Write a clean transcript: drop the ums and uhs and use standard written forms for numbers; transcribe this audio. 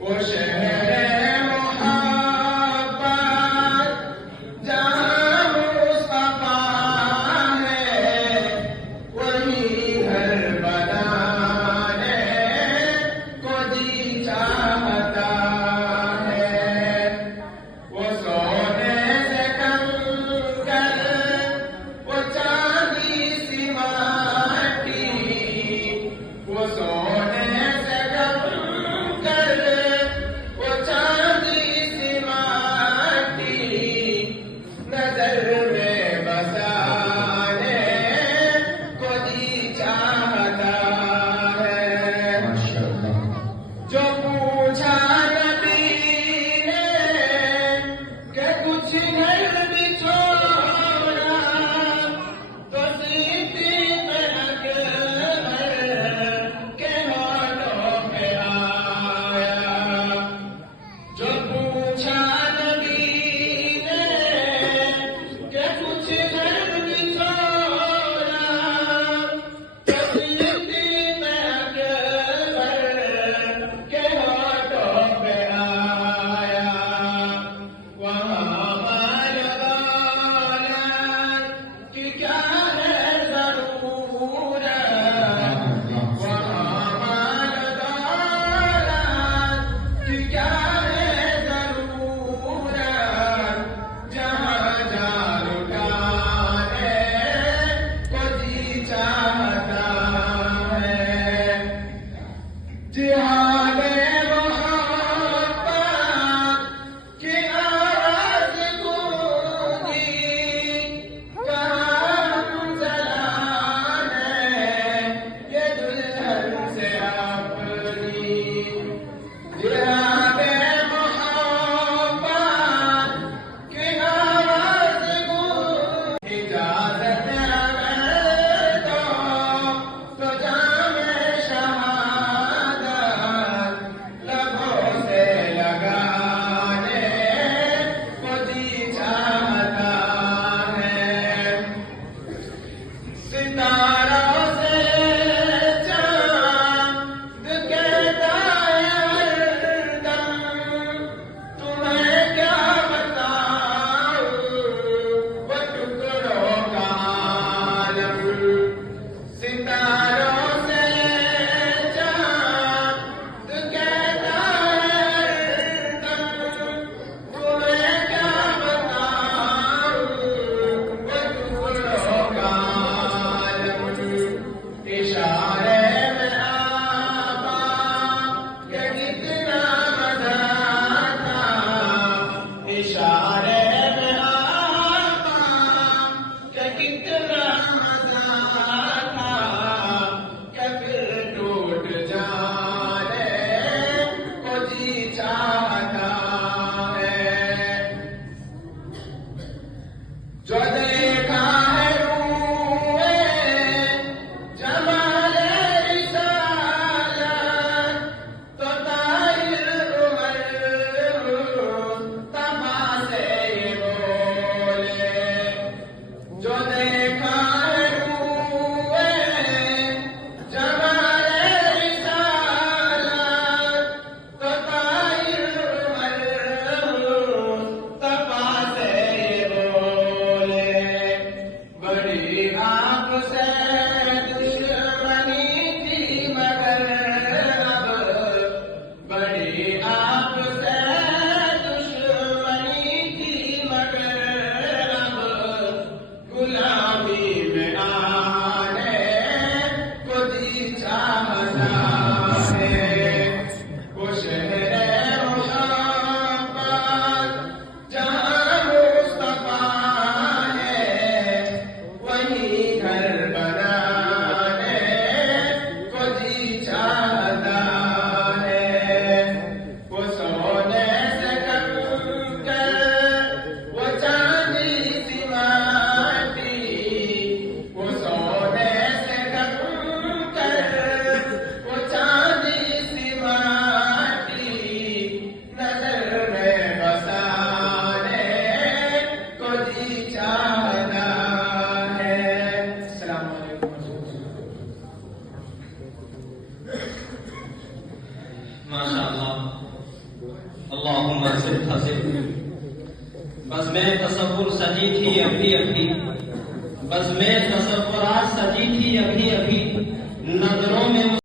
वो शहर मोहब्बत जहाँ मुस्तफा है, वही घर बनाने को जी चाहता है। वो सोने से कंकर, वो चांदी सी माटी, वो सोने से कंकर, वो चांदी सी माटी, नजर में बसाने को जी चाहता है। माशाअल्लाह। जो पूछा नबी ने कि कुछ घर भी छोड़ा, तो सीधी तक के होठों पे आया। जो पूछा नबी ने कि कुछ घर भी छोड़ा, तो सीधी तक के होठों पे आया। वहाँ माल दौलत की क्या है ज़रूरत, वहाँ माल दौलत की क्या है ज़रूरत, जहाँ जान लुटाने को जी चाहता है। जिहाद मोहब्बत की आवाज़ गूंजी, कहाँ हम जलाने ये दुल्हन से अपनी। जिहाद मोहब्बत की आवाज़ गूंजी, इजाज़त अगर दो तो जामे शहादत लबों से लगाने को जी चाहता है। सितारों से चांद कहता है हरदम, तुम्हें क्या बताऊं वो टुकड़ों का आलम। सितारों से चांद कहता है हरदम, तुम्हें क्या बताऊं वो टुकड़ों का आलम। इशारे में आबा के कितना मजा था, इशारे में आबा के कितना मजा था, कि फिर टूट जाने को जी चाहता है। जो देखा है रूए जमाले रिसालत, तो ताहिर उमर मुस्तफा से ये बोले। जो देखा है रूए जमाले रिसालत, तो ताहिर उमर मुस्तफा से ये बोले। बड़ी आपसे दुश्मनी थी मगर अब, बड़ी आपसे दुश्मनी थी मगर अब, गुलामी में आने को जी चाहता है। वो शहर मोहब्बत जहाँ मुस्तफा है, वही घर बनाने को जी चाहता है। वो अल्लाहुम्मा ज़िद बज़्मे तसव्वुर सजी थी अभी अभी, बज़्मे तसव्वुरात सजी थी अभी अभी, नजरों में